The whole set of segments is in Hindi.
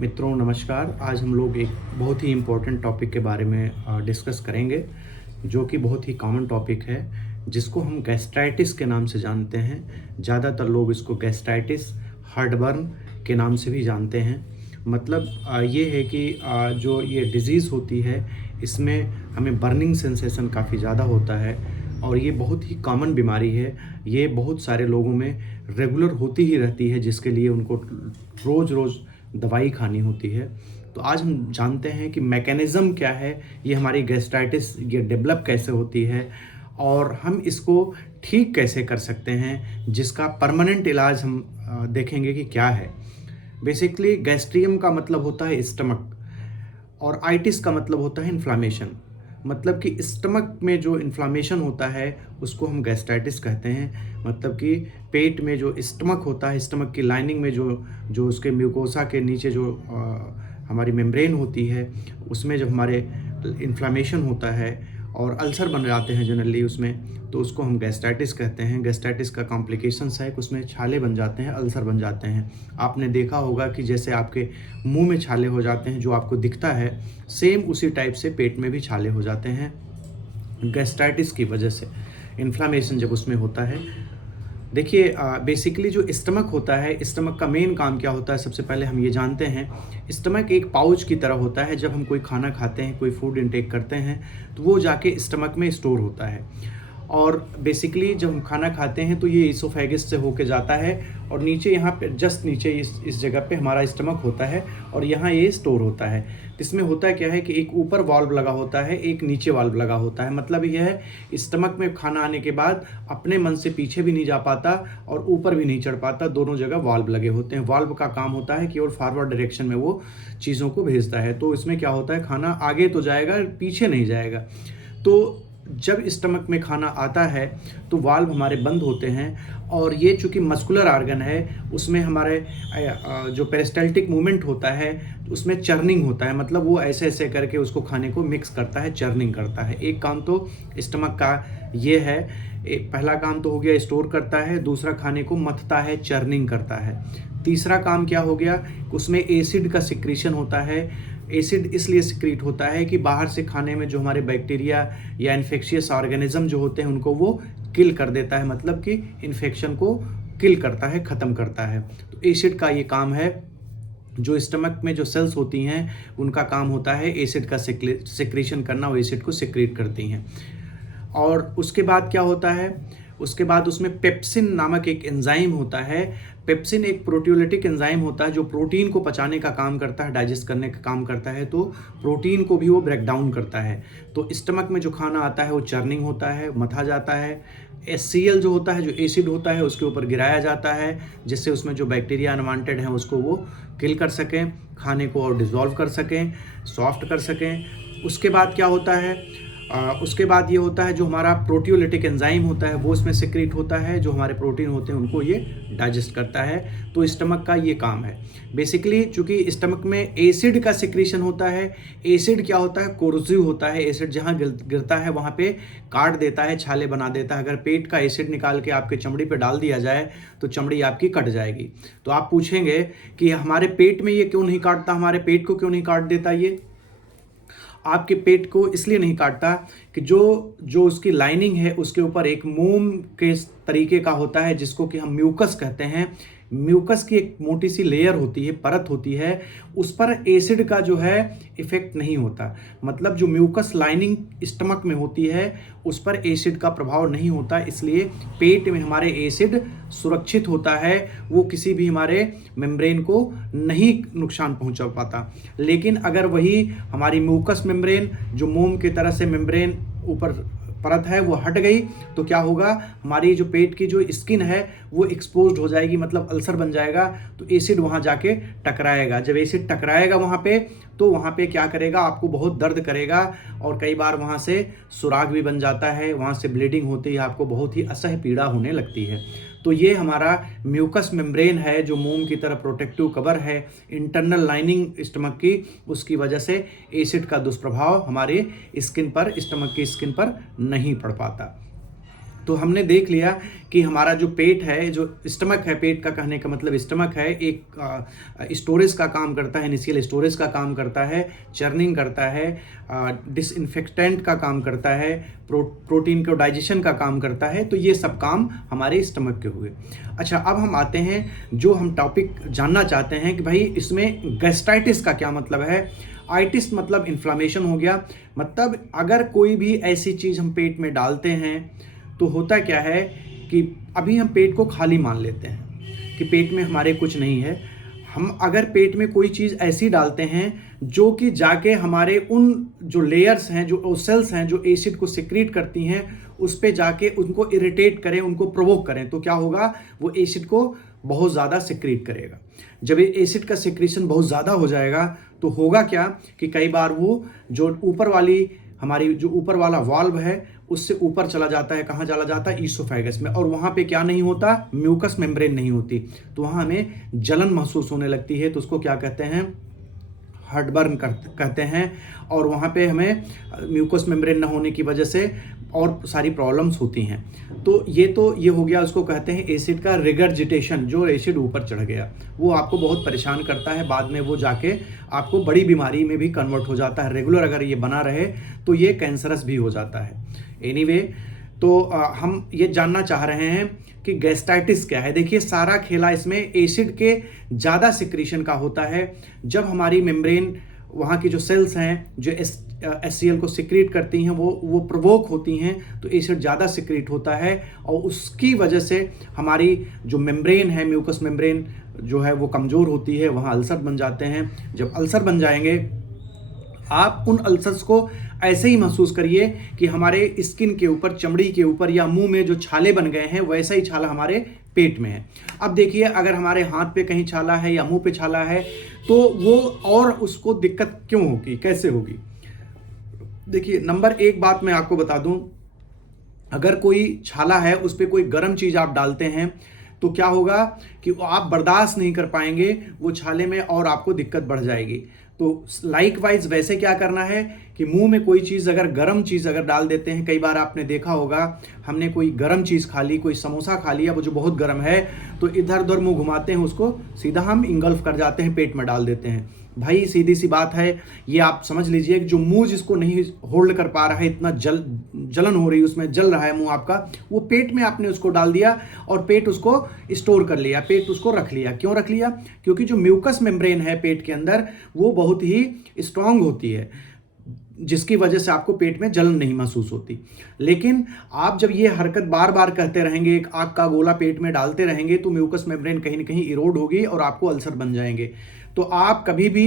मित्रों नमस्कार। आज हम लोग एक बहुत ही इम्पोर्टेंट टॉपिक के बारे में डिस्कस करेंगे, जो कि बहुत ही कॉमन टॉपिक है, जिसको हम गैस्ट्राइटिस के नाम से जानते हैं। ज़्यादातर लोग इसको गैस्ट्राइटिस, हार्टबर्न के नाम से भी जानते हैं। मतलब ये है कि जो ये डिज़ीज़ होती है, इसमें हमें बर्निंग सेंसेशन काफ़ी ज़्यादा होता है और ये बहुत ही कॉमन बीमारी है। ये बहुत सारे लोगों में रेगुलर होती ही रहती है, जिसके लिए उनको रोज़ रोज़ दवाई खानी होती है। तो आज हम जानते हैं कि मैकेनिज़्म क्या है, ये हमारी गैस्ट्राइटिस ये डेवलप कैसे होती है और हम इसको ठीक कैसे कर सकते हैं, जिसका परमानेंट इलाज हम देखेंगे कि क्या है। बेसिकली गैस्ट्रियम का मतलब होता है स्टमक और आइटिस का मतलब होता है इन्फ्लामेशन। मतलब कि स्टमक में जो इन्फ्लामेशन होता है उसको हम गैस्ट्राइटिस कहते हैं। मतलब कि पेट में जो स्टमक होता है, स्टमक की लाइनिंग में जो जो उसके म्यूकोसा के नीचे जो हमारी मेम्ब्रेन होती है, उसमें जब हमारे इन्फ्लामेशन होता है और अल्सर बन जाते हैं जनरली उसमें, तो उसको हम गैस्ट्राइटिस कहते हैं। गैस्ट्राइटिस का कॉम्प्लिकेशंस है कि उसमें छाले बन जाते हैं, अल्सर बन जाते हैं। आपने देखा होगा कि जैसे आपके मुंह में छाले हो जाते हैं जो आपको दिखता है, सेम उसी टाइप से पेट में भी छाले हो जाते हैं गैस्ट्राइटिस की वजह से, इन्फ्लामेशन जब उसमें होता है। देखिए बेसिकली जो स्टमक होता है, स्टमक का मेन काम क्या होता है, सबसे पहले हम ये जानते हैं। स्टमक एक पाउच की तरह होता है। जब हम कोई खाना खाते हैं, कोई फूड इंटेक करते हैं, तो वो जाके स्टमक में स्टोर होता है। और बेसिकली जब हम खाना खाते हैं तो ये इसोफेगस से होके जाता है और नीचे यहाँ पे जस्ट नीचे इस जगह पे हमारा स्टमक होता है और यहाँ ये स्टोर होता है। इसमें होता क्या है कि एक ऊपर वाल्व लगा होता है, एक नीचे वाल्व लगा होता है। मतलब यह है स्टमक में खाना आने के बाद अपने मन से पीछे भी नहीं जा पाता और ऊपर भी नहीं चढ़ पाता, दोनों जगह वाल्व लगे होते हैं। वाल्व का काम होता है कि और फॉरवर्ड डायरेक्शन में वो चीज़ों को भेजता है। तो इसमें क्या होता है, खाना आगे तो जाएगा, पीछे नहीं जाएगा। तो जब स्टमक में खाना आता है तो वाल्व हमारे बंद होते हैं और ये चूँकि मस्कुलर आर्गन है, उसमें हमारे जो पेरिस्टाल्टिक मूवमेंट होता है उसमें चर्निंग होता है। मतलब वो ऐसे ऐसे करके उसको खाने को मिक्स करता है, चर्निंग करता है। एक काम तो स्टमक का ये है, पहला काम तो हो गया स्टोर करता है, दूसरा खाने को मथता है, चर्निंग करता है। तीसरा काम क्या हो गया, उसमें एसिड का सिक्रीशन होता है। एसिड इसलिए सिक्रीट होता है कि बाहर से खाने में जो हमारे बैक्टीरिया या इन्फेक्शियस ऑर्गेनिज्म जो होते हैं उनको वो किल कर देता है। मतलब कि इन्फेक्शन को किल करता है, ख़त्म करता है। तो एसिड का ये काम है। जो स्टमक में जो सेल्स होती हैं उनका काम होता है एसिड का सिक्रीशन करना, वो एसिड को सिक्रीट करती हैं। और उसके बाद क्या होता है, उसके बाद उसमें पेप्सिन नामक एक एंजाइम होता है। पेप्सिन एक प्रोटियोलिटिक एंजाइम होता है जो प्रोटीन को पचाने का काम करता है, डाइजेस्ट करने का काम करता है। तो प्रोटीन को भी वो ब्रेक डाउन करता है। तो स्टमक में जो खाना आता है वो चर्निंग होता है, मथा जाता है। HCl जो होता है, जो एसिड होता है, उसके ऊपर गिराया जाता है, जिससे उसमें जो बैक्टीरिया अनवांटेड हैं उसको वो किल कर सकें, खाने को और डिज़ोल्व कर सकें, सॉफ्ट कर सकें। उसके बाद क्या होता है, उसके बाद ये होता है जो हमारा प्रोटियोलिटिक एंजाइम होता है वो इसमें सिक्रीट होता है, जो हमारे प्रोटीन होते हैं उनको ये डाइजेस्ट करता है। तो स्टमक का ये काम है। बेसिकली चूंकि स्टमक में एसिड का सिक्रीशन होता है, एसिड क्या होता है, कोरोसिव होता है। एसिड जहाँ गिरता है वहाँ पे काट देता है, छाले बना देता है। अगर पेट का एसिड निकाल के आपके चमड़ी पे डाल दिया जाए तो चमड़ी आपकी कट जाएगी। तो आप पूछेंगे कि हमारे पेट में ये क्यों नहीं काटता, हमारे पेट को क्यों नहीं काट देता। ये आपके पेट को इसलिए नहीं काटता कि जो जो उसकी लाइनिंग है उसके ऊपर एक मोम के तरीके का होता है, जिसको कि हम म्यूकस कहते हैं। म्यूकस की एक मोटी सी लेयर होती है, परत होती है, उस पर एसिड का जो है इफेक्ट नहीं होता। मतलब जो म्यूकस लाइनिंग स्टमक में होती है उस पर एसिड का प्रभाव नहीं होता, इसलिए पेट में हमारे एसिड सुरक्षित होता है, वो किसी भी हमारे मेम्ब्रेन को नहीं नुकसान पहुंचा पाता। लेकिन अगर वही हमारी म्यूकस मेम्ब्रेन, जो मोम की तरह से मेम्ब्रेन ऊपर परत है, वो हट गई तो क्या होगा, हमारी जो पेट की जो स्किन है वो एक्सपोज्ड हो जाएगी, मतलब अल्सर बन जाएगा। तो एसिड वहाँ जाके टकराएगा। जब एसिड टकराएगा वहाँ पे, तो वहाँ पे क्या करेगा, आपको बहुत दर्द करेगा और कई बार वहाँ से सुराग भी बन जाता है, वहाँ से ब्लीडिंग होती है, आपको बहुत ही असह्य पीड़ा होने लगती है। तो ये हमारा म्यूकस मेम्ब्रेन है, जो मोम की तरह प्रोटेक्टिव कवर है, इंटरनल लाइनिंग स्टमक की, उसकी वजह से एसिड का दुष्प्रभाव हमारे स्किन पर, स्टमक की स्किन पर नहीं पड़ पाता। तो हमने देख लिया कि हमारा जो पेट है, जो स्टमक है, पेट का कहने का मतलब स्टमक है, एक स्टोरेज का काम करता है, इनिशियल स्टोरेज का काम करता है, चर्निंग करता है, डिसइंफेक्टेंट का काम करता है, प्रोटीन को डाइजेशन का काम करता है। तो ये सब काम हमारे स्टमक के हुए। अच्छा, अब हम आते हैं जो हम टॉपिक जानना चाहते हैं कि भाई इसमें गैस्ट्राइटिस का क्या मतलब है। आइटिस मतलब इन्फ्लामेशन हो गया। मतलब अगर कोई भी ऐसी चीज़ हम पेट में डालते हैं तो होता क्या है कि अभी हम पेट को खाली मान लेते हैं कि पेट में हमारे कुछ नहीं है। हम अगर पेट में कोई चीज़ ऐसी डालते हैं जो कि जाके हमारे उन जो लेयर्स हैं, जो सेल्स हैं जो एसिड को सिक्रीट करती हैं, उस पे जाके उनको इरिटेट करें, उनको प्रोवोक करें, तो क्या होगा, वो एसिड को बहुत ज़्यादा सिक्रीट करेगा। जब ये एसिड का सिक्रीशन बहुत ज़्यादा हो जाएगा तो होगा क्या कि कई बार वो जो ऊपर वाली हमारी जो ऊपर वाला वाल्व है उससे ऊपर चला जाता है। कहाँ चला जाता है, ईसोफेगस में, और वहाँ पे क्या नहीं होता, म्यूकस मेम्ब्रेन नहीं होती, तो वहाँ हमें जलन महसूस होने लगती है। तो उसको क्या कहते हैं, हार्टबर्न कहते हैं। और वहाँ पे हमें म्यूकस मेम्ब्रेन न होने की वजह से और सारी प्रॉब्लम्स होती हैं। तो ये हो गया, उसको कहते हैं एसिड का रिगर्जिटेशन। जो एसिड ऊपर चढ़ गया वो आपको बहुत परेशान करता है, बाद में वो जाके आपको बड़ी बीमारी में भी कन्वर्ट हो जाता है। रेगुलर अगर ये बना रहे तो ये कैंसरस भी हो जाता है। एनीवे, तो हम ये जानना चाह रहे हैं कि गैस्ट्राइटिस क्या है। देखिए, सारा खेला इसमें एसिड के ज़्यादा सिक्रीशन का होता है। जब हमारी मेम्ब्रेन, वहाँ की जो सेल्स हैं जो HCl को सिक्रीट करती हैं, वो प्रोवोक होती हैं, तो एसिड ज़्यादा सिक्रीट होता है और उसकी वजह से हमारी जो मेम्ब्रेन है, म्यूकस मेम्ब्रेन जो है वो कमज़ोर होती है, वहाँ अल्सर बन जाते हैं। जब अल्सर बन जाएंगे, आप उन अल्सर्स को ऐसे ही महसूस करिए कि हमारे स्किन के ऊपर, चमड़ी के ऊपर या मुंह में जो छाले बन गए हैं, वैसा ही छाला हमारे पेट में है। अब देखिए, अगर हमारे हाथ पे कहीं छाला है या मुंह पे छाला है तो वो और उसको दिक्कत क्यों होगी, कैसे होगी। देखिए, नंबर एक बात मैं आपको बता दूं, अगर कोई छाला है उस पर कोई गर्म चीज़ आप डालते हैं तो क्या होगा कि आप बर्दाश्त नहीं कर पाएंगे वो छाले में और आपको दिक्कत बढ़ जाएगी। तो लाइकवाइज वैसे क्या करना है कि मुंह में कोई चीज़, अगर गर्म चीज़ अगर डाल देते हैं, कई बार आपने देखा होगा, हमने कोई गर्म चीज़ खा ली, कोई समोसा खा लिया, वो जो बहुत गर्म है, तो इधर उधर मुंह घुमाते हैं, उसको सीधा हम इंगल्फ कर जाते हैं, पेट में डाल देते हैं। भाई सीधी सी बात है, ये आप समझ लीजिए कि जो मुंह जिसको नहीं होल्ड कर पा रहा है, इतना जलन हो रही है, उसमें जल रहा है मुंह आपका, वो पेट में आपने उसको डाल दिया और पेट उसको स्टोर कर लिया, पेट उसको रख लिया। क्यों रख लिया? क्योंकि जो म्यूकस मेम्ब्रेन है पेट के अंदर वो बहुत ही स्ट्रांग होती है, जिसकी वजह से आपको पेट में जलन नहीं महसूस होती। लेकिन आप जब ये हरकत बार बार करते रहेंगे, एक आग का गोला पेट में डालते रहेंगे, तो म्यूकस मेम्ब्रेन कहीं ना कहीं इरोड होगी और आपको अल्सर बन जाएंगे। तो आप कभी भी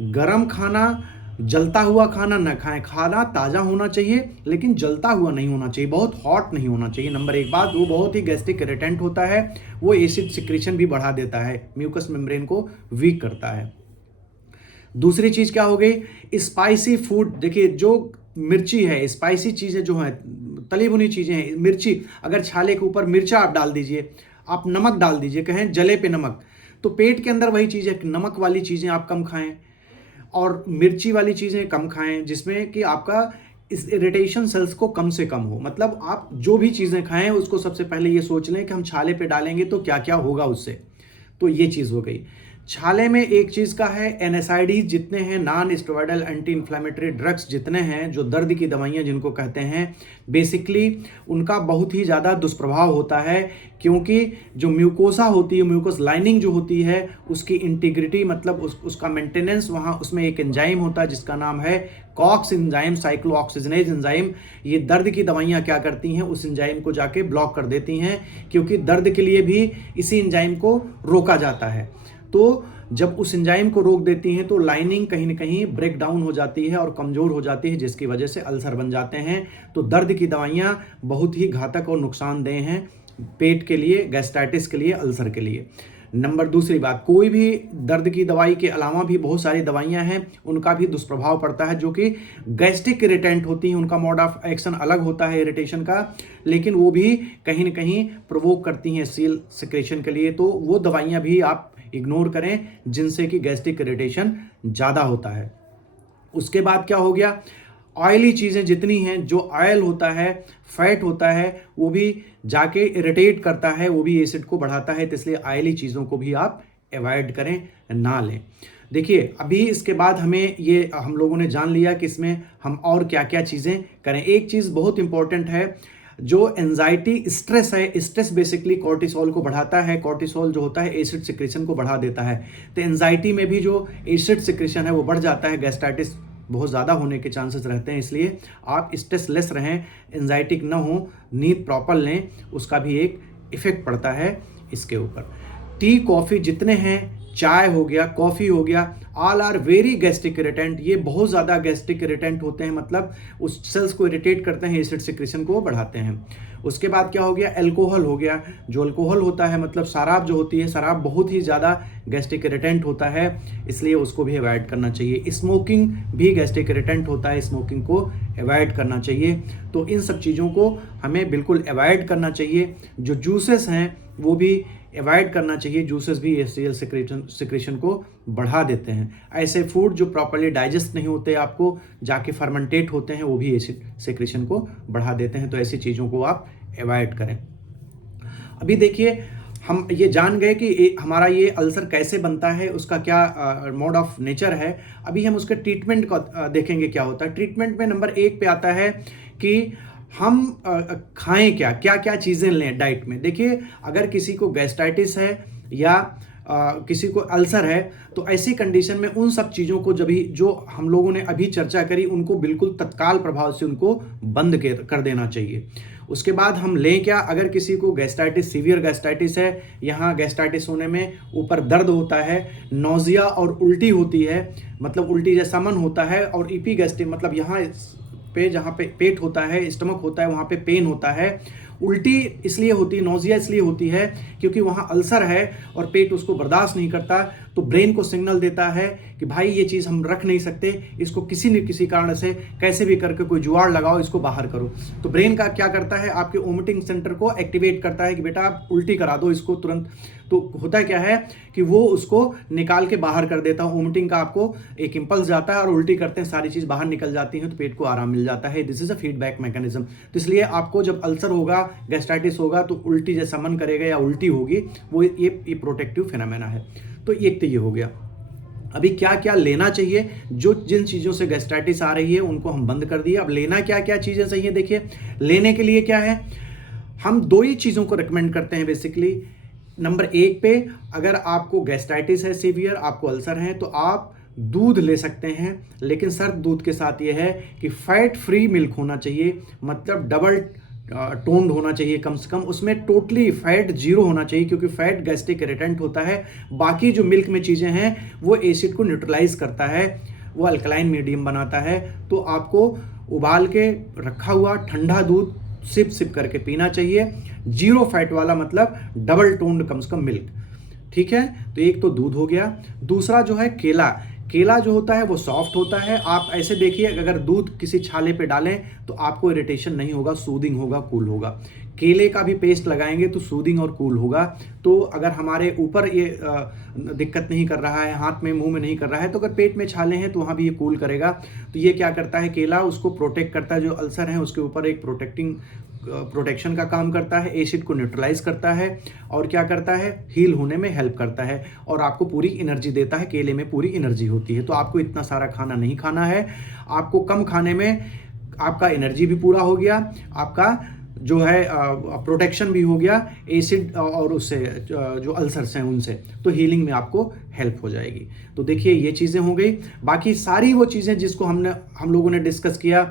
गरम खाना, जलता हुआ खाना न खाएं। खाना ताज़ा होना चाहिए लेकिन जलता हुआ नहीं होना चाहिए, बहुत हॉट नहीं होना चाहिए। नंबर एक बात, वो बहुत ही गैस्ट्रिक इरिटेंट होता है, वो एसिड सिक्रीशन भी बढ़ा देता है, म्यूकस मेम्ब्रेन को वीक करता है। दूसरी चीज़ क्या हो गई, स्पाइसी फूड। देखिए, जो मिर्ची है, स्पाइसी चीज़ें जो हैं, तली भुनी चीज़ें हैं, मिर्ची, अगर छाले के ऊपर मिर्चा आप डाल दीजिए, आप नमक डाल दीजिए, कहें जले पे नमक, तो पेट के अंदर वही चीज़ है, नमक वाली चीज़ें आप कम खाएं और मिर्ची वाली चीज़ें कम खाएं, जिसमें कि आपका इस इरिटेशन सेल्स को कम से कम हो। मतलब आप जो भी चीज़ें खाएं उसको सबसे पहले ये सोच लें कि हम छाले पे डालेंगे तो क्या क्या होगा उससे। तो ये चीज़ हो गई। छाले में एक चीज़ का है, NSAIDs जितने हैं, non steroidal anti inflammatory drugs जितने हैं, जो दर्द की दवाइयाँ जिनको कहते हैं, बेसिकली उनका बहुत ही ज़्यादा दुष्प्रभाव होता है। क्योंकि जो म्यूकोसा होती है, म्यूकोस लाइनिंग जो होती है, उसकी इंटीग्रिटी, मतलब उसका मेंटेनेंस, वहाँ उसमें एक एंजाइम होता है जिसका नाम है कॉक्स एंजाइम, साइक्लोऑक्सीजनेज एंजाइम। ये दर्द की दवाइयाँ क्या करती हैं, उस एंजाइम को जाके ब्लॉक कर देती हैं, क्योंकि दर्द के लिए भी इसी एंजाइम को रोका जाता है। तो जब उस एंजाइम को रोक देती हैं तो लाइनिंग कहीं ना कहीं ब्रेक डाउन हो जाती है और कमज़ोर हो जाती है, जिसकी वजह से अल्सर बन जाते हैं। तो दर्द की दवाइयाँ बहुत ही घातक और नुकसानदेह हैं पेट के लिए, गैस्ट्राइटिस के लिए, अल्सर के लिए। नंबर दूसरी बात, कोई भी दर्द की दवाई के अलावा भी बहुत सारी दवाइयां हैं, उनका भी दुष्प्रभाव पड़ता है, जो कि गैस्ट्रिक इरिटेंट होती हैं। उनका मोड ऑफ एक्शन अलग होता है इरिटेशन का, लेकिन वो भी कहीं ना कहीं प्रोवोक करती हैं सील सिक्रेशन के लिए। तो वो दवाइयां भी आप इग्नोर करें जिनसे कि गैस्ट्रिक इरिटेशन ज़्यादा होता है। उसके बाद क्या हो गया, ऑयली चीज़ें जितनी हैं, जो ऑयल होता है, फैट होता है, वो भी जाके इरिटेट करता है, वो भी एसिड को बढ़ाता है। तो इसलिए ऑयली चीज़ों को भी आप अवॉइड करें, ना लें। देखिए, अभी इसके बाद हमें ये हम लोगों ने जान लिया कि इसमें हम और क्या-क्या चीज़ें करें। एक चीज़ बहुत इंपॉर्टेंट है, जो एंजाइटी स्ट्रेस है, स्ट्रेस बेसिकली कॉर्टिसोल को बढ़ाता है। कॉर्टिसोल जो होता है एसिड सिक्रेशन को बढ़ा देता है। तो एंजाइटी में भी जो एसिड सिक्रेशन है वो बढ़ जाता है, गैस्ट्राइटिस बहुत ज़्यादा होने के चांसेस रहते हैं। इसलिए आप स्ट्रेस लेस रहें, एंजाइटिक ना हो, नींद प्रॉपर लें, उसका भी एक इफ़ेक्ट पड़ता है इसके ऊपर। टी, कॉफ़ी जितने हैं, चाय हो गया, कॉफ़ी हो गया, all are very gastric irritant. ये बहुत ज़्यादा गैस्ट्रिक इरिटेंट होते हैं, मतलब उस सेल्स को इरिटेट करते हैं, एसिड सिक्रेशन को बढ़ाते हैं। उसके बाद क्या हो गया, अल्कोहल हो गया। जो अल्कोहल होता है, मतलब शराब जो होती है, शराब बहुत ही ज़्यादा गैस्ट्रिक इरिटेंट होता है, इसलिए उसको भी अवॉइड करना चाहिए। स्मोकिंग भी गैस्ट्रिक इरिटेंट होता है, स्मोकिंग को अवॉइड करना चाहिए। तो इन सब चीज़ों को हमें बिल्कुल अवॉइड करना चाहिए। जो जूसेस हैं वो भी अवॉइड करना चाहिए। जूसेस भी एसिड सिक्रेशन को बढ़ा देते हैं। ऐसे फूड जो प्रॉपर्ली डाइजेस्ट नहीं होते, आपको जाके फर्मेंटेट होते हैं, वो भी एसिड सिक्रेशन को बढ़ा देते हैं। तो ऐसी चीज़ों को आप अवॉइड करें। अभी देखिए, हम ये जान गए कि हमारा ये अल्सर कैसे बनता है, उसका क्या मोड ऑफ नेचर है। अभी हम उसके ट्रीटमेंट को देखेंगे क्या होता है। ट्रीटमेंट में नंबर 1 पे आता है कि हम खाएं क्या, क्या क्या चीज़ें लें डाइट में। देखिए, अगर किसी को गैस्ट्राइटिस है या किसी को अल्सर है, तो ऐसी कंडीशन में उन सब चीज़ों को जो हम लोगों ने अभी चर्चा करी, उनको बिल्कुल तत्काल प्रभाव से उनको बंद कर देना चाहिए। उसके बाद हम लें क्या, अगर किसी को गैस्ट्राइटिस, सीवियर गैस्ट्राइटिस है, यहाँ गैस्ट्राइटिस होने में ऊपर दर्द होता है, नोजिया और उल्टी होती है, मतलब उल्टी जैसा मन होता है, और इपीगैस्ट्रिक मतलब यहाँ पे जहाँ पे पेट होता है, स्टमक होता है, वहाँ पे पेन होता है। उल्टी इसलिए होती है, नोजिया इसलिए होती है क्योंकि वहाँ अल्सर है और पेट उसको बर्दाश्त नहीं करता, तो ब्रेन को सिग्नल देता है कि भाई ये चीज़ हम रख नहीं सकते, इसको किसी न किसी कारण से कैसे भी करके कोई जुगाड़ लगाओ, इसको बाहर करो। तो ब्रेन का क्या करता है, आपके वोमिटिंग सेंटर को एक्टिवेट करता है कि बेटा आप उल्टी करा दो इसको तुरंत। तो होता क्या है कि वो उसको निकाल के बाहर कर देता है। वोमिटिंग का आपको एक इंपल्स जाता है और उल्टी करते हैं, सारी चीज़ बाहर निकल जाती है, तो पेट को आराम मिल जाता है। This is a feedback mechanism. तो इसलिए आपको जब अल्सर होगा, गैस्ट्राइटिस होगा, तो उल्टी जैसा मन करेगा या उल्टी होगी, वो ये प्रोटेक्टिव फिनोमेना है। तो एक तो ये हो गया। अभी क्या क्या लेना चाहिए, जिन चीज़ों से गैस्ट्राइटिस आ रही है उनको हम बंद कर दिए। अब लेना क्या क्या चीज़ें चाहिए, देखिए लेने के लिए क्या है, हम 2 ही चीज़ों को रिकमेंड करते हैं बेसिकली। नंबर 1 पे, अगर आपको गैस्ट्राइटिस है सीवियर, आपको अल्सर है, तो आप दूध ले सकते हैं, लेकिन सर्द दूध के साथ ये है कि फैट फ्री मिल्क होना चाहिए, मतलब डबल टोन्ड होना चाहिए कम से कम, उसमें टोटली फैट 0 होना चाहिए, क्योंकि फैट गैस्ट्रिक इरिटेंट होता है। बाकी जो मिल्क में चीज़ें हैं वो एसिड को न्यूट्रलाइज करता है, वो अल्कलाइन मीडियम बनाता है। तो आपको उबाल के रखा हुआ ठंडा दूध सिप सिप करके पीना चाहिए, 0 फैट वाला, मतलब डबल टोन्ड कम से कम मिल्क। ठीक है, तो एक तो दूध हो गया। दूसरा जो है केला जो होता है वो सॉफ्ट होता है। आप ऐसे देखिए, अगर दूध किसी छाले पे डालें तो आपको इरिटेशन नहीं होगा, सूदिंग होगा, कूल होगा। केले का भी पेस्ट लगाएंगे तो सूदिंग और कूल होगा। तो अगर हमारे ऊपर ये दिक्कत नहीं कर रहा है, हाथ में मुंह में नहीं कर रहा है, तो अगर पेट में छाले हैं तो वहाँ भी ये कूल करेगा। तो ये क्या करता है, केला उसको प्रोटेक्ट करता है, जो अल्सर है उसके ऊपर एक प्रोटेक्शन का काम करता है, एसिड को न्यूट्रलाइज करता है, और क्या करता है, हील होने में हेल्प करता है, और आपको पूरी एनर्जी देता है। केले में पूरी एनर्जी होती है, तो आपको इतना सारा खाना नहीं खाना है, आपको कम खाने में आपका एनर्जी भी पूरा हो गया, आपका जो है प्रोटेक्शन भी हो गया एसिड और उससे जो अल्सर्स हैं उनसे, तो हीलिंग में आपको हेल्प हो जाएगी। तो देखिए ये चीज़ें हो गई। बाकी सारी वो चीज़ें जिसको हम लोगों ने डिस्कस किया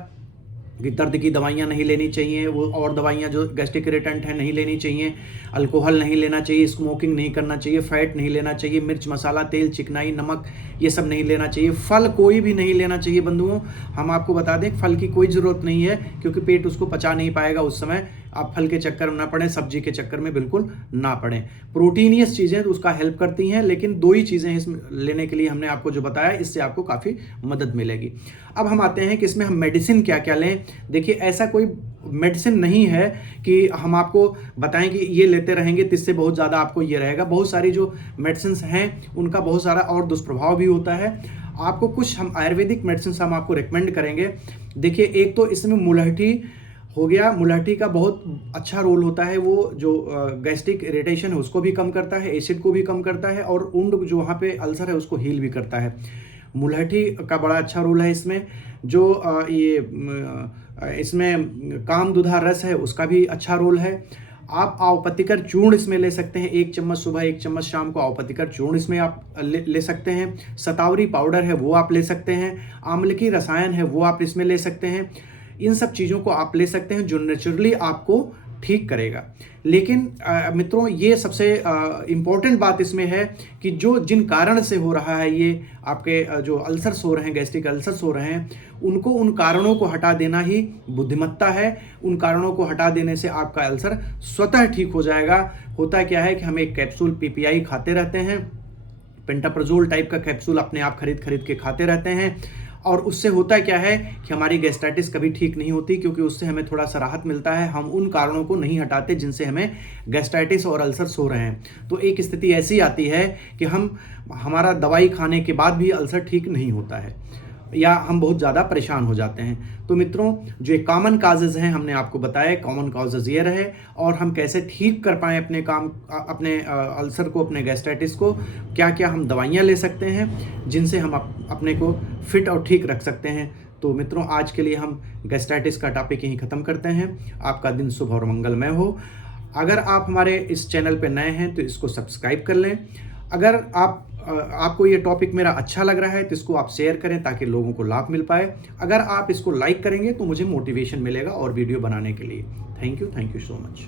कि दर्द की दवाइयाँ नहीं लेनी चाहिए, वो और दवाइयाँ जो गैस्ट्रिक इरिटेंट हैं नहीं लेनी चाहिए, अल्कोहल नहीं लेना चाहिए, स्मोकिंग नहीं करना चाहिए, फैट नहीं लेना चाहिए, मिर्च मसाला, तेल, चिकनाई, नमक, ये सब नहीं लेना चाहिए, फल कोई भी नहीं लेना चाहिए। बंधुओं, हम आपको बता दें फल की कोई ज़रूरत नहीं है, क्योंकि पेट उसको पचा नहीं पाएगा उस समय। आप फल के चक्कर में ना पड़ें, सब्जी के चक्कर में बिल्कुल ना पड़ें। प्रोटीनियस चीज़ें तो उसका हेल्प करती हैं, लेकिन 2 ही चीज़ें इसमें लेने के लिए हमने आपको जो बताया, इससे आपको काफ़ी मदद मिलेगी। अब हम आते हैं कि इसमें हम मेडिसिन क्या क्या लें। देखिए, ऐसा कोई मेडिसिन नहीं है कि हम आपको बताएं कि ये लेते रहेंगे तो इससे बहुत ज़्यादा आपको ये रहेगा। बहुत सारी जो मेडिसिन हैं उनका बहुत सारा और दुष्प्रभाव भी होता है। आपको कुछ हम आयुर्वेदिक मेडिसिन हम आपको रिकमेंड करेंगे। देखिए, एक तो इसमें मुलहठी हो गया। मुलहठी का बहुत अच्छा रोल होता है, वो जो गैस्ट्रिक इरिटेशन है उसको भी कम करता है, एसिड को भी कम करता है और वुंड जो वहाँ पे अल्सर है उसको हील भी करता है। मुलहठी का बड़ा अच्छा रोल है इसमें। जो इसमें कामदुधा रस है उसका भी अच्छा रोल है। आप आवपतिकर चूर्ण इसमें ले सकते हैं, 1 चम्मच सुबह 1 चम्मच शाम को आवपतिकर चूर्ण इसमें आप ले सकते हैं। शतावरी पाउडर है वो आप ले सकते हैं। आंवले की रसायन है वो आप इसमें ले सकते हैं। इन सब चीज़ों को आप ले सकते हैं जो नेचुरली आपको ठीक करेगा। लेकिन मित्रों, ये सबसे इम्पॉर्टेंट बात इसमें है कि जो जिन कारण से हो रहा है ये आपके जो अल्सर्स हो रहे हैं, गैस्ट्रिक अल्सर्स हो रहे हैं, उनको उन कारणों को हटा देना ही बुद्धिमत्ता है। उन कारणों को हटा देने से आपका अल्सर स्वतः ठीक हो जाएगा। होता क्या है कि हम एक कैप्सूल पीपीआई खाते रहते हैं, पेंटाप्राजोल टाइप का कैप्सूल अपने आप खरीद के खाते रहते हैं, और उससे होता क्या है कि हमारी गैस्ट्राइटिस कभी ठीक नहीं होती, क्योंकि उससे हमें थोड़ा सा राहत मिलता है। हम उन कारणों को नहीं हटाते जिनसे हमें गैस्ट्राइटिस और अल्सर्स हो रहे हैं। तो एक स्थिति ऐसी आती है कि हमारा दवाई खाने के बाद भी अल्सर ठीक नहीं होता है या हम बहुत ज़्यादा परेशान हो जाते हैं। तो मित्रों, जो एक कॉमन काजेज़ हैं हमने आपको बताया, कॉमन काजेज़ ये रहे, और हम कैसे ठीक कर पाएँ अपने अल्सर को, अपने गैस्ट्राइटिस को, क्या क्या हम दवाइयाँ ले सकते हैं जिनसे हम अपने को फिट और ठीक रख सकते हैं। तो मित्रों, आज के लिए हम गैस्ट्राइटिस का टॉपिक यहीं ख़त्म करते हैं। आपका दिन शुभ और मंगलमय हो। अगर आप हमारे इस चैनल पर नए हैं तो इसको सब्सक्राइब कर लें। अगर आपको ये टॉपिक मेरा अच्छा लग रहा है तो इसको आप शेयर करें ताकि लोगों को लाभ मिल पाए। अगर आप इसको लाइक करेंगे तो मुझे मोटिवेशन मिलेगा और वीडियो बनाने के लिए। Thank you so much.